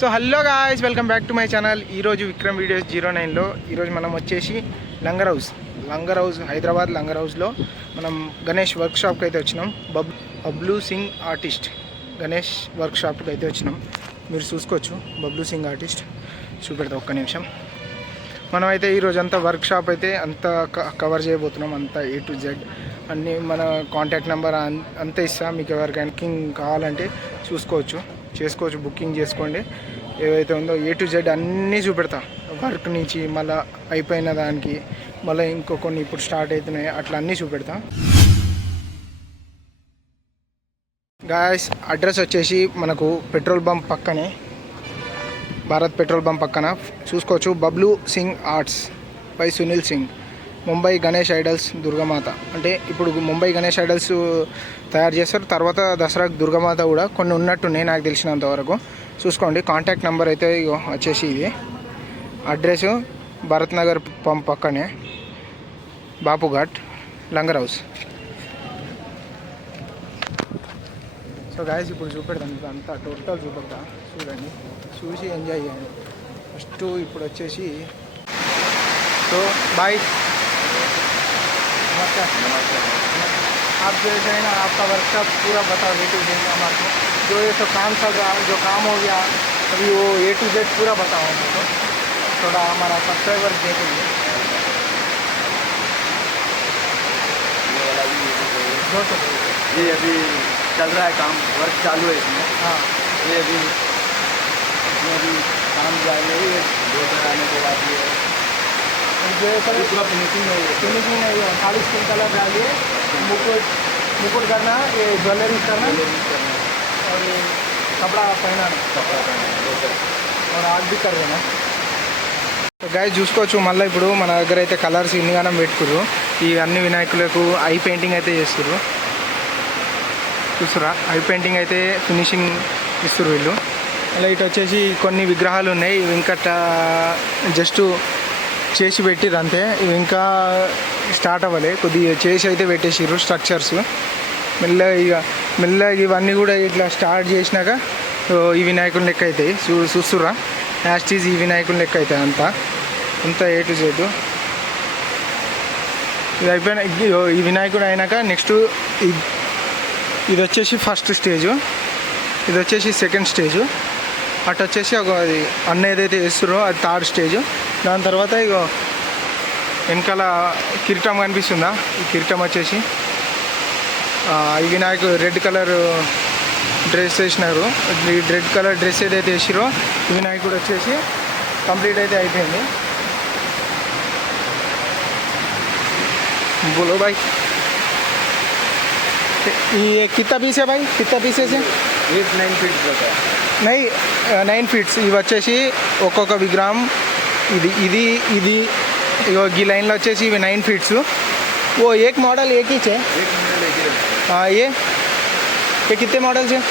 So hello guys, welcome back to my channel. ఈరోజు Vikram videos 09లో ఈరోజు మనం వచ్చేసి లంగర్ హౌస్ హైదరాబాద్ లంగర్ హౌస్లో మనం గణేష్ వర్క్షాప్కి అయితే వచ్చినాం. బబ్లూ సింగ్ ఆర్టిస్ట్ గణేష్ వర్క్షాప్కి అయితే వచ్చినాం. మీరు చూసుకోవచ్చు, బబ్లూ సింగ్ ఆర్టిస్ట్ చూపెడతా ఒక్క నిమిషం. మనమైతే ఈరోజు అంతా వర్క్షాప్ అయితే అంతా కవర్ చేయబోతున్నాం. అంతా A to Z అన్నీ మన కాంటాక్ట్ నెంబర్ అంతా ఇస్తా. మీకు ఎవరికైనా కావాలంటే చేసుకోవచ్చు, బుకింగ్ చేసుకోండి. ఏదైతే ఉందో A to Z అన్నీ చూపెడతా. వర్క్ నుంచి మళ్ళీ అయిపోయిన దానికి మళ్ళీ ఇంకో కొన్ని ఇప్పుడు స్టార్ట్ అవుతున్నాయి, అట్లా అన్నీ చూపెడతా. గాయస్, అడ్రస్ వచ్చేసి మనకు పెట్రోల్ బంక్ పక్కనే, భారత్ పెట్రోల్ బంక్ పక్కన చూసుకోవచ్చు. Bablu Singh arts by Sunil Singh, Mumbai Ganesh idols Durgamata. అంటే ఇప్పుడు ముంబై గణేష్ ఐడల్స్ తయారు చేస్తారు, తర్వాత దసరాకు దుర్గామాత కూడా కొన్ని ఉన్నట్టున్నాయి నాకు తెలిసినంత వరకు. చూసుకోండి. కాంటాక్ట్ నెంబర్ అయితే వచ్చేసి ఇది. అడ్రస్ భరత్ నగర్ పంప్ పక్కనే, Bapughat, langar house. So guys, ఇప్పుడు చూపెడతాను మీకు అంతా టోటల్ చూపెడతా. చూడండి, చూసి ఎంజాయ్ చేయండి. ఫస్ట్ ఇప్పుడు వచ్చేసి तो भाई नमस्कार. आप जो है ना, आपका वर्कशॉप पूरा बताओ A to Z हमारे को. जो ये सब काम जो काम हो गया अभी वो A to Z पूरा बताओ हमको. थोड़ा हमारा सब्सक्राइबर देखेंगे. ये अभी चल रहा है काम, वर्क चालू है इसमें. हाँ, ये अभी काम जाएंगे, ये दोपहर आने के बाद ये जो है सर पूरा फिनिशिंग नहीं है. खाली स्किन कलर डालिए, मुकुट करना, ये ज्वेलरी करना और ये कपड़ा पहनाना और आग भी कर देना. గాయస్ చూసుకోవచ్చు. మళ్ళీ ఇప్పుడు మన దగ్గర అయితే కలర్స్ ఇన్నిగానం పెట్టుకుర్రు. ఈ అన్ని వినాయకులకు ఐ పెయింటింగ్ అయితే చేస్తుర్రు. చూస్తురా, ఐ పెయింటింగ్ అయితే ఫినిషింగ్ ఇస్తుర్రు వీళ్ళు. అలా ఇటు వచ్చేసి కొన్ని విగ్రహాలు ఉన్నాయి, ఇవి ఇంకా జస్ట్ చేసి పెట్టిర్రు అంతే. ఇవి ఇంకా స్టార్ట్ అవ్వలే, కొద్దిగా చేసి అయితే పెట్టేసిర్రు స్ట్రక్చర్స్. మెల్లగా ఇవన్నీ కూడా ఇట్లా స్టార్ట్ చేసినాక ఈ వినాయకుని లెక్క అవుతాయి. చూస్తురా, యాస్టీజ్ ఈ వినాయకుని లెక్క అవుతాయి అంతా A to Z. ఇది అయిపోయిన ఈ వినాయకుడు అయినాక నెక్స్ట్ ఇది వచ్చేసి ఫస్ట్ స్టేజు, ఇది వచ్చేసి సెకండ్ స్టేజు, అటు వచ్చేసి ఒక అది అన్న ఏదైతే వేస్తుర్రో అది థర్డ్ స్టేజ్. దాని తర్వాత ఇక వెనకాల కిరీటం కనిపిస్తుందా, ఈ కిరీటం వచ్చేసి ఈ వినాయకుడు రెడ్ కలర్ డ్రెస్ వేసినారు. ఈ రెడ్ కలర్ డ్రెస్ ఏదైతే వేసిరో ఈ వినాయకుడు వచ్చేసి కంప్లీట్ అయితే అయిపోయింది. बोलो भाई, ये कितना पीस है भाई, कितना पीसेस है? 9 फीट होता है. नहीं, 9 ఫీట్స్. ఇవి వచ్చేసి ఒక్కొక్క విగ్రహం ఇది ఈ లైన్లో వచ్చేసి ఇవి 9 ఫీట్స్. वो एक मॉडल एक ही है. हाँ, ये कितने मॉडल्स हैं?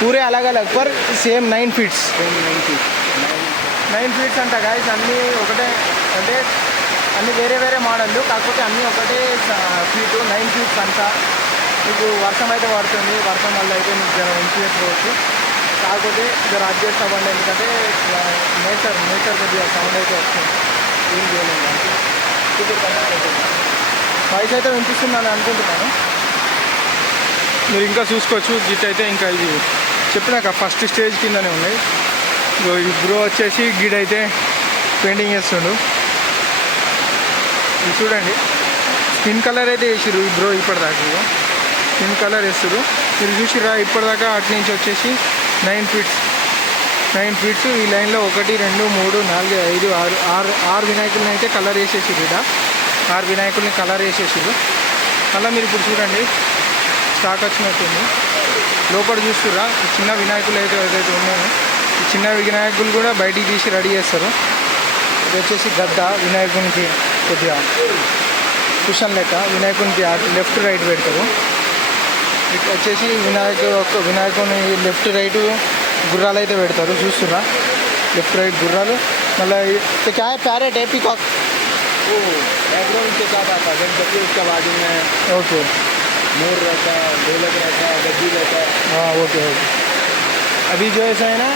पूरे अलग अलग पर సేమ్ 9 ఫీట్స్. 9 ఫీట్స్ అంట గాయస్. అన్నీ ఒకటే, అంటే అన్నీ వేరే మోడళ్ళు, కాకపోతే అన్నీ ఒకటే ఫీటు. 9 ఫీట్స్ అంతా. మీకు వర్షం అయితే పడుతుంది, వర్షం వల్ల అయితే మీకు జర ఉంచిపోవచ్చు, కాకపోతే జర అడ్జస్ట్ అవ్వండి, ఎందుకంటే నేచర్ కొద్దిగా సౌండ్ అయితే వస్తుంది. ఏం చేయలేదు అంటే వాయిస్ అయితే వినిపిస్తుందని అనుకుంటున్నాను. మీరు ఇంకా చూసుకోవచ్చు. గిట్ అయితే ఇంకా ఇది చెప్పినాక ఫస్ట్ స్టేజ్ కిందనే ఉన్నాయి. ఈ బ్రో వచ్చేసి గిడైతే పెయింటింగ్ చేస్తుండు. ఇది చూడండి, స్కిన్ కలర్ అయితే వేసిర్రు ఈ బ్రో. ఇప్పటిదాకా స్కిన్ కలర్ వేస్తారు. మీరు చూసిరా, ఇప్పటిదాకా అటు నుంచి వచ్చేసి 9 ఫీట్స్. ఈ లైన్లో 1 2 3 4 5 6 వినాయకుల్ని అయితే కలర్ వేసేసిర్రు. ఇక్కడ 6 వినాయకుల్ని కలర్ వేసేసిర్రు. అలా మీరు ఇప్పుడు చూడండి, స్టాక్ వచ్చినట్టుంది. లోపల చూస్తురా, ఈ చిన్న వినాయకులు అయితే ఏదైతే ఉన్నాయో ఈ చిన్న వినాయకులు కూడా బయటికి తీసి రెడీ చేస్తారు. ఇది వచ్చేసి గద్ద, వినాయకునికి కొద్దిగా కుషన్ లెక్క వినాయకునికి లెఫ్ట్ రైట్ పెడతారు. ఇట్లా వచ్చేసి వినాయకుని లెఫ్ట్ రైట్ గుర్రాలు అయితే పెడతారు. చూస్తున్నా, లెఫ్ట్ రైట్ గుర్రాలు. మళ్ళీ क्या है, पैरेट है, पीकॉक. बैकग्राउंड के साथ आता है. जबकि उसका बाजू में ओके मोर रहता है, ढोलक रहता है, गद्दी रहता है. हाँ, ओके. अभी जो ऐसा है ना,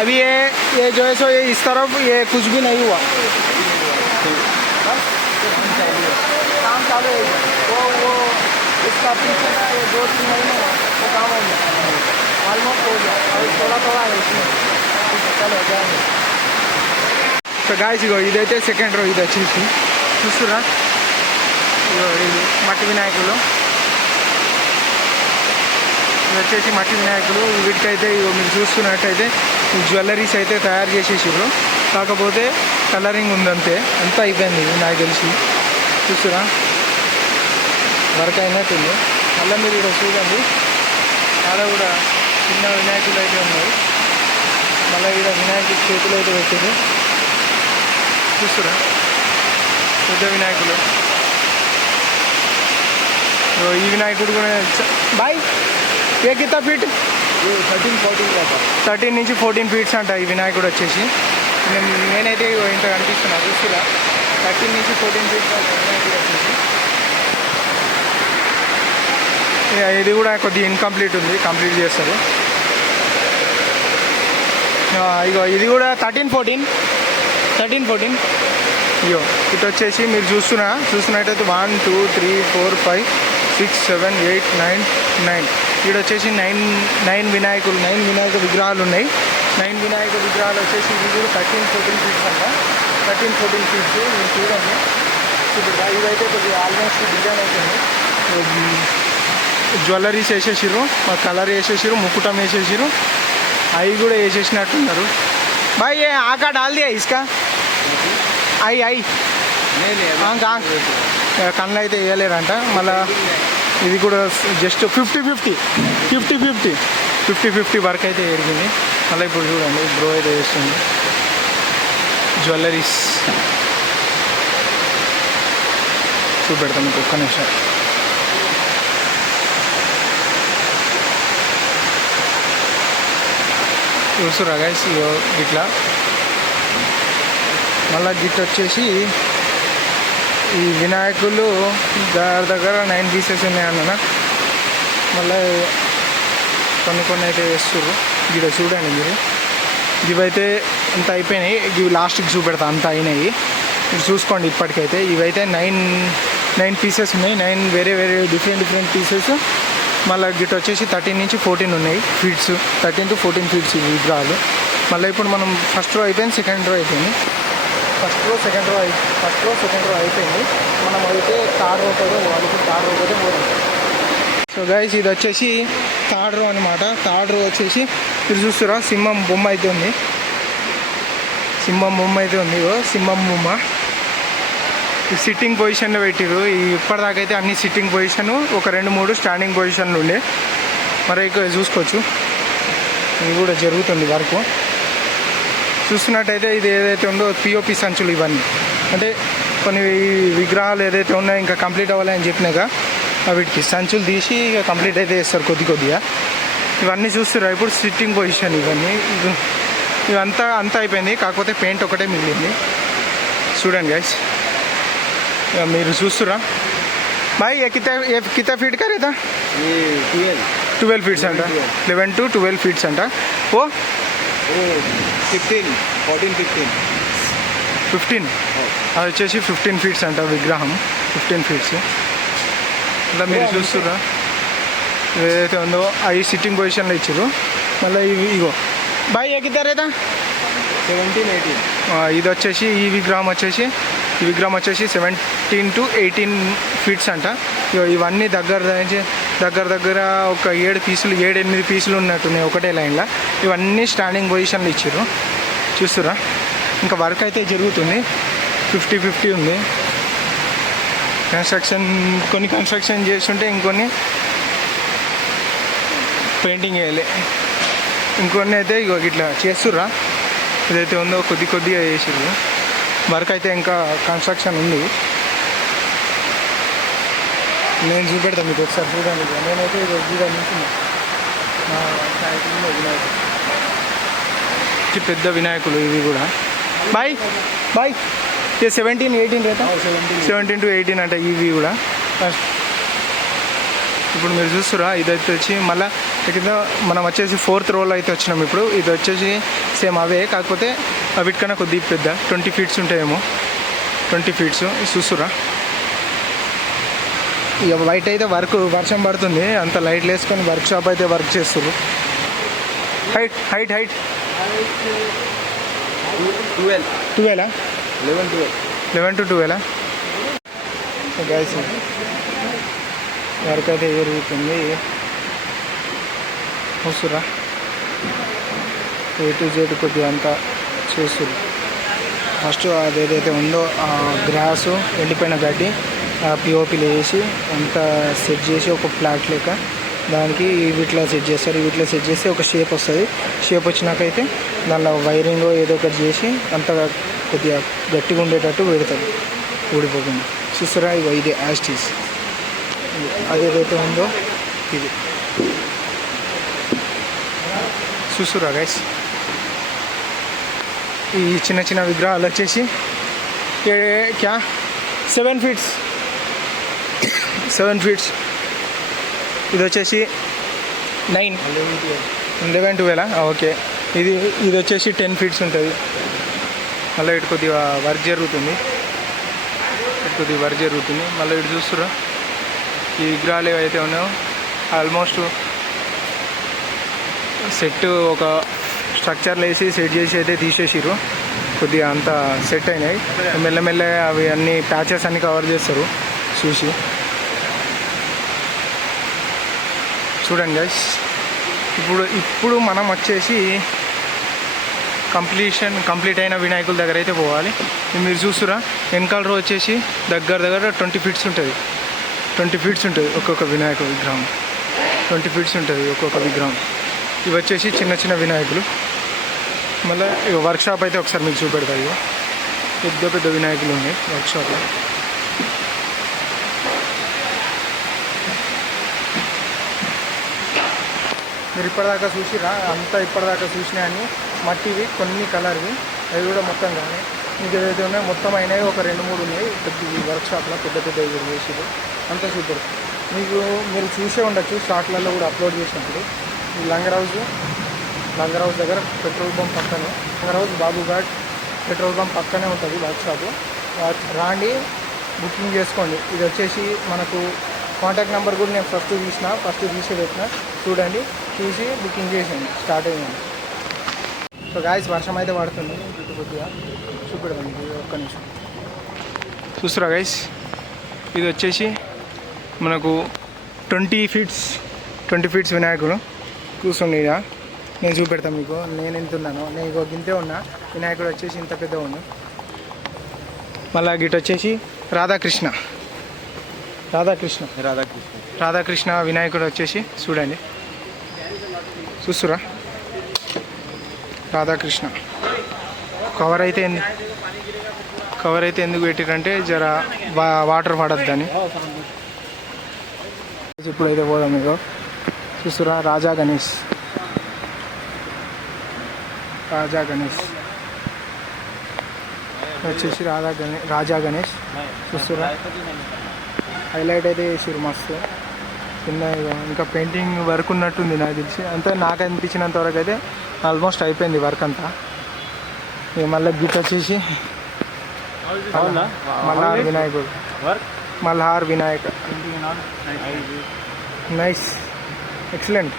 अभी ये जो है सो ये इस तरफ ये कुछ भी नहीं हुआ, काम चालू है। वो इसका पीछे का ये 2-3 महीने वो काम हो गया, ऑलमोस्ट हो गया, अभी थोड़ा थोड़ा है इसमें, चलो जाएंगे। సో గాయస్ ఇగో ఇదైతే సెకండ్ రో, ఇది వచ్చేసి చూస్తురా, ఇగో ఇది మట్టి వినాయకులు, ఇది వచ్చేసి మట్టి వినాయకులు. వీటికైతే ఇగో మీరు చూస్తున్నట్టయితే ఈ జ్యువెలరీస్ అయితే తయారు చేసేసారు, కాకపోతే కలరింగ్ ఉందంతే, అంతా అయిపోయింది ఇది నాకు తెలిసి. చూస్తురా వర్క్ అయినట్టుంది. మళ్ళీ మీరు ఇక్కడ చూడండి, ఆడ కూడా చిన్న వినాయకులు అయితే ఉన్నాయి, మళ్ళీ ఇక్కడ వినాయకుడి చేతులు అయితే పెట్టారు. చూస్తురా పెద్ద వినాయకులు. ఈ వినాయకుడు కూడా బాయ్ ఏ కింద ఫీట్ 13 నుంచి 14 ఫీట్స్ అంట ఈ వినాయకుడు వచ్చేసి. నేనైతే ఇంత కనిపిస్తున్నా, చూస్తున్నా 13 నుంచి 14 ఫీట్స్ అంట వినాయకుడు వచ్చేసి. ఇది కూడా కొద్దిగా ఇన్కంప్లీట్ ఉంది, కంప్లీట్ చేస్తారు. ఇగో ఇది కూడా 13-14 ఇయో ఇటు వచ్చేసి మీరు చూస్తున్నట్టయితే 1 2 3 4 5 6 7 8 9 ఇక్కడ వచ్చేసి 9 వినాయక విగ్రహాలు ఉన్నాయి. 9 వినాయక విగ్రహాలు వచ్చేసి ఇవి కూడా 13-14 ఫీట్స్ అంట. 13-14 ఫీట్స్ మీరు చూడండి. ఇప్పుడు ఇవైతే కొద్దిగా ఆల్మోస్ట్ డిజైన్ అవుతుంది. జ్యువెలరీస్ వేసేసారు, కలర్ వేసేసారు, ముక్కుటం వేసేసారు, అవి కూడా వేసేసినట్టున్నారు. भाई ये आका डाल दिया इसका आई కళ్ళు అయితే వేయలేరంట. మళ్ళీ ఇది కూడా జస్ట్ 50-50 వర్క్ అయితే జరిగింది. మళ్ళీ ఇప్పుడు చూడండి బ్రో అయితే వేస్తుంది జ్యువెలరీస్. చూపెడతాం మీకు ఒక్క నిమిషం. చూస్తురా గైస్ ఇట్లా. మళ్ళీ గిట్ వచ్చేసి ఈ వినాయకులు దగ్గర 9 పీసెస్ ఉన్నాయన్న. మళ్ళీ కొన్ని అయితే వేస్తారు. ఇక్కడ చూడండి మీరు, ఇవైతే ఇంత అయిపోయినాయి, ఇవి లాస్ట్కి చూపెడతా అంత అయినాయి. మీరు చూసుకోండి ఇప్పటికైతే. ఇవైతే 9 పీసెస్ ఉన్నాయి, 9 వేరే డిఫరెంట్ పీసెస్. మళ్ళీ గిట్ వచ్చేసి 13 నుంచి 14 ఉన్నాయి ఫీట్స్, 13 to 14 ఫీట్స్ ఇవి విగ్రహాలు. మళ్ళీ ఇప్పుడు మనం ఫస్ట్ రో అయిపోయింది, సెకండ్ రో అయిపోయింది. ఫస్ట్ రో సెకండ్ రో అయిపోయింది. మనం అయితే థర్డ్ రో కూడా వాళ్ళకి థర్డ్ రో అయితే పోతుంది. సో గైస్ ఇది వచ్చేసి థర్డ్ రో అనమాట. థర్డ్ రో వచ్చేసి మీరు చూస్తారా, సింహం బొమ్మ అయితే ఉంది. సింహం బొమ్మ సిట్టింగ్ పొజిషన్లో పెట్టిరు. ఇప్పటిదాకా అయితే అన్ని సిట్టింగ్ పొజిషన్, ఒక 2-3 స్టాండింగ్ పొజిషన్లు ఉండే. మరి ఇక్కడ చూసుకోవచ్చు, ఇది కూడా జరుగుతుంది వర్క్. చూస్తున్నట్టయితే ఇది ఏదైతే ఉందో పిఓపి సంచులు ఇవన్నీ, అంటే కొన్ని విగ్రహాలు ఏదైతే ఉన్నాయో ఇంకా కంప్లీట్ అవ్వాలని చెప్పినాక వీటికి సంచులు తీసి ఇక కంప్లీట్ అయితే చేస్తారు కొద్దిగా. ఇవన్నీ చూస్తున్నారు ఇప్పుడు సిట్టింగ్ పొజిషన్. ఇవంతా అయిపోయింది, కాకపోతే పెయింట్ ఒకటే మిగిలింది. చూడండి గైస్, మీరు చూస్తురా. भाई ये कितना फीट का रहता? ये 12 फीट्स अंटा, 11 to 12 फीट्स अंटा. वो 15 అది వచ్చేసి 15 ఫీట్స్ అంట విగ్రహం. 15 ఫీట్స్. ఇలా మీరు చూస్తురా ఏదైతే ఉందో అవి సిట్టింగ్ పొజిషన్లో ఇచ్చారు. మళ్ళీ ఇగో బాయ్ ఏ కింద రేదా 17-18. ఇది వచ్చేసి ఈ విగ్రహం వచ్చేసి 17 to 18 ఫీట్స్ అంట. ఇవన్నీ దగ్గర ఒక 7-8 పీసులు ఉన్నట్టున్నాయి ఒకటే లైన్లో. ఇవన్నీ స్టాండింగ్ పొజిషన్లో ఇచ్చారు. చూస్తురా, ఇంకా వర్క్ అయితే జరుగుతుంది. 50-50 ఉంది కొన్ని కన్స్ట్రక్షన్ చేస్తుంటే ఇంకొన్ని పెయింటింగ్ వేయాలి, ఇంకొన్ని అయితే ఇగో ఇట్లా చేస్తుర్రా. ఏదైతే ఉందో కొద్దిగా చేసిర్రు. వర్క్ అయితే ఇంకా కన్స్ట్రక్షన్ ఉంది. నేను చూపెడతాను మీకు ఒకసారి చూడండి. నేనైతే ఇది నిల్చున్నా. పెద్ద వినాయకులు ఇవి కూడా. బాయ్ 17-18 రేతా 17 to 18 అంటే ఇవి కూడా. ఇప్పుడు మీరు చూస్తురా, ఇదైతే వచ్చి మళ్ళీ కింద మనం వచ్చేసి 4th రోలో అయితే వచ్చినాం ఇప్పుడు. ఇది వచ్చేసి సేమ్ అవే, కాకపోతే వీటికన్నా కొద్దిగా పెద్ద 20 ఫీట్స్ ఉంటాయేమో, 20 ఫీట్స్. చూస్తురా ఇక బయట అయితే వర్షం పడుతుంది, అంత లైట్లు వేసుకొని వర్క్ షాప్ అయితే వర్క్ చేస్తారు. Height height height 12 11 to 12 guys work అయితే జరుగుతుంది. చూస్తురా A to Z కొద్దిగా అంతా చేస్తారు. ఫస్ట్ అదేదైతే ఉందో ఆ గ్రాసు ఎండిపోయిన గడ్డి పిఓపిలో వేసి అంతా సెట్ చేసి ఒక ఫ్లాట్ లెక్క దానికి వీటిలో సెట్ చేస్తారు. వీటిలో సెట్ చేస్తే ఒక షేప్ వస్తుంది. షేప్ వచ్చినాకైతే దానిలో వైరింగ్ ఏదో ఒకటి చేసి అంత కొద్దిగా గట్టిగా ఉండేటట్టు పెడతారు, ఊడిపోకుండా. చూస్తారా ఇగో ఇది యాస్టీస్, అదేదైతే ఉందో ఇది చూస్తురా గైస్. ఈ చిన్న చిన్న విగ్రహాలు వచ్చేసి క్యా 7 ఫీట్స్ ఇది వచ్చేసి 9 11 12 ఓకే. ఇది వచ్చేసి 10 ఫీట్స్ ఉంటుంది. మళ్ళీ ఇటు కొద్దిగా వర్క్ జరుగుతుంది, మళ్ళీ ఇటు చూస్తురా ఈ విగ్రహాలు ఏవైతే ఉన్నాయో ఆల్మోస్ట్ సెట్ ఒక స్ట్రక్చర్లు వేసి సెట్ చేసి అయితే తీసేసిర్రు. కొద్దిగా అంతా సెట్ అయినాయి. మెల్లమెల్లగా అవి అన్ని ప్యాచెస్ అన్ని కవర్ చేస్తారు. చూసి చూడండి గైస్. ఇప్పుడు మనం వచ్చేసి కంప్లీట్ అయిన వినాయకుల దగ్గర అయితే పోవాలి. మీరు చూస్తురా వెనకాల రో వచ్చేసి దగ్గర 20 ఫీట్స్ ఉంటుంది. 20 ఫీట్స్ ఉంటుంది ఒక్కొక్క వినాయక విగ్రహం. 20 ఫీట్స్ ఉంటుంది ఒక్కొక్క విగ్రహం. ఇవి వచ్చేసి చిన్న చిన్న వినాయకులు. మళ్ళీ ఇక వర్క్షాప్ అయితే ఒకసారి మీకు చూపెడతాయి. ఇక పెద్ద వినాయకులు ఉన్నాయి వర్క్షాప్లో. మీరు ఇప్పటిదాకా చూసిరా అంతా ఇప్పటిదాకా చూసినాయని మట్టివి కొన్ని కలర్వి అవి కూడా మొత్తం కానీ మీకు ఏదైతే ఉన్నాయో మొత్తం అయినాయి ఒక 2-3 ఉన్నాయి పెద్ద వర్క్షాప్లో పెద్ద వేసిరు అంతా చూద్దరు. మీరు చూసే ఉండొచ్చు షార్ట్లలో కూడా అప్లోడ్ చేసినప్పుడు. ఈ లంగర్ హౌస్ దగ్గర పెట్రోల్ బంక్ పక్కనే, లంగర్ హౌస్ బాబుఘాట్ పెట్రోల్ బంక్ పక్కనే ఉంటుంది వర్క్షాపు. రాండి బుకింగ్ చేసుకోండి. ఇది వచ్చేసి మనకు కాంటాక్ట్ నెంబర్ కూడా నేను ఫస్ట్ తీసి పెట్టిన, చూడండి, చూసి బుకింగ్ చేసేయండి, స్టార్ట్ అయ్యింది. సో గాయస్ వర్షం అయితే పడుతుంది, కొద్దిగా చూపెడదాం ఒక్క నిమిషం. చూస్తురా గైస్ ఇది వచ్చేసి మనకు 20 ఫీట్స్ వినాయకుడు కూర్చోండి. ఇక నేను చూపెడతాను మీకు నేను ఎంత ఉన్నాను. నేను ఇంకో గింతే ఉన్నా. వినాయకుడు వచ్చేసి ఇంత పెద్ద ఉన్నా. మళ్ళా గిట్ వచ్చేసి రాధాకృష్ణ వినాయకుడు వచ్చేసి చూడండి. చూస్తురా రాధాకృష్ణ కవర్ అయితే ఎందుకు పెట్టిరంటే జర వాటర్ పడద్దని. ఇప్పుడైతే పోదాం మీకు. చూస్తురా రాజా గణేష్ వచ్చేసి రాజా గణేష్ చూస్తురా హైలైట్ అయితే చేసిరు మస్తు. కింద ఇంకా పెయింటింగ్ వర్క్ ఉన్నట్టుంది నాకు తెలిసి. అంతే నాకు అనిపించినంత వరకు అయితే ఆల్మోస్ట్ అయిపోయింది వర్క్ అంతా. ఇక మళ్ళీ గిట్ వచ్చేసి Malhar Vinayak nice excellent.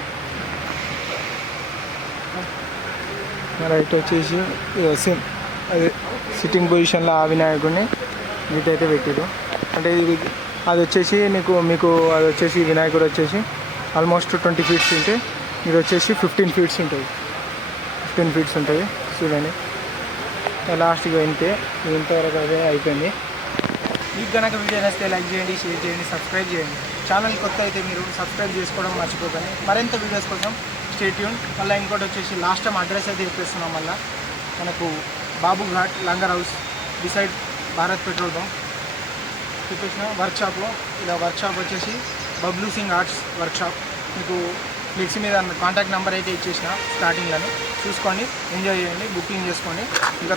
Right వచ్చేసి సేమ్ అదే సిట్టింగ్ పొజిషన్లో ఆ వినాయకుడిని వీటైతే పెట్టారు. అంటే అది వచ్చేసి మీకు అది వచ్చేసి వినాయకుడు వచ్చేసి ఆల్మోస్ట్ 20 ఫీట్స్ ఉంటే ఇది వచ్చేసి 15 ఫీట్స్ ఉంటుంది. చూడండి లాస్ట్గా ఇంతవరకు అదే అయిపోయింది. మీకు కనుక వీడియో నచ్చితే లైక్ చేయండి, షేర్ చేయండి, సబ్స్క్రైబ్ చేయండి. ఛానల్ కొత్త అయితే మీరు సబ్స్క్రైబ్ చేసుకోవడం మర్చిపోకండి. మరింత వీడియోస్ కోసం స్టే ట్యూన్. మళ్ళీ ఇంకోటి వచ్చేసి లాస్ట్ టైం అడ్రస్ అయితే చెప్పేస్తున్నాం. మళ్ళీ మనకు Babughat Langar House decide Bharat petrol bunk చెప్పేసిన వర్క్షాప్లో. ఇలా వర్క్షాప్ వచ్చేసి బబ్లూ సింగ్ ఆర్ట్స్ వర్క్షాప్. మీకు ఫ్లెక్సీ మీద కాంటాక్ట్ నెంబర్ అయితే ఇచ్చేసిన స్టార్టింగ్లోనే. చూసుకోండి, ఎంజాయ్ చేయండి, బుకింగ్ చేసుకోండి. ఇంకా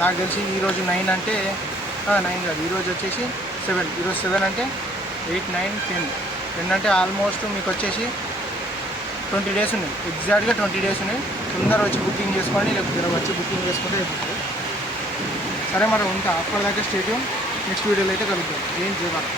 నాకు తెలిసి ఈరోజు 9 అంటే 9 కాదు, ఈరోజు వచ్చేసి 7. ఈరోజు 7 అంటే 8, 9, 10 అంటే ఆల్మోస్ట్ మీకు వచ్చేసి 20 డేస్ ఉన్నాయి, ఎగ్జాక్ట్గా 20 డేస్ ఉన్నాయి. తొందర వచ్చి బుకింగ్ చేసుకోండి, లేకపోతే వచ్చి బుకింగ్ చేసుకుంటే అయిపోతుంది. సరే మరి ఉంటా, అప్పటిదాకా స్టేడియం నెక్స్ట్ వీడియోలో అయితే కలుద్దాం. ఏం చేయాలి.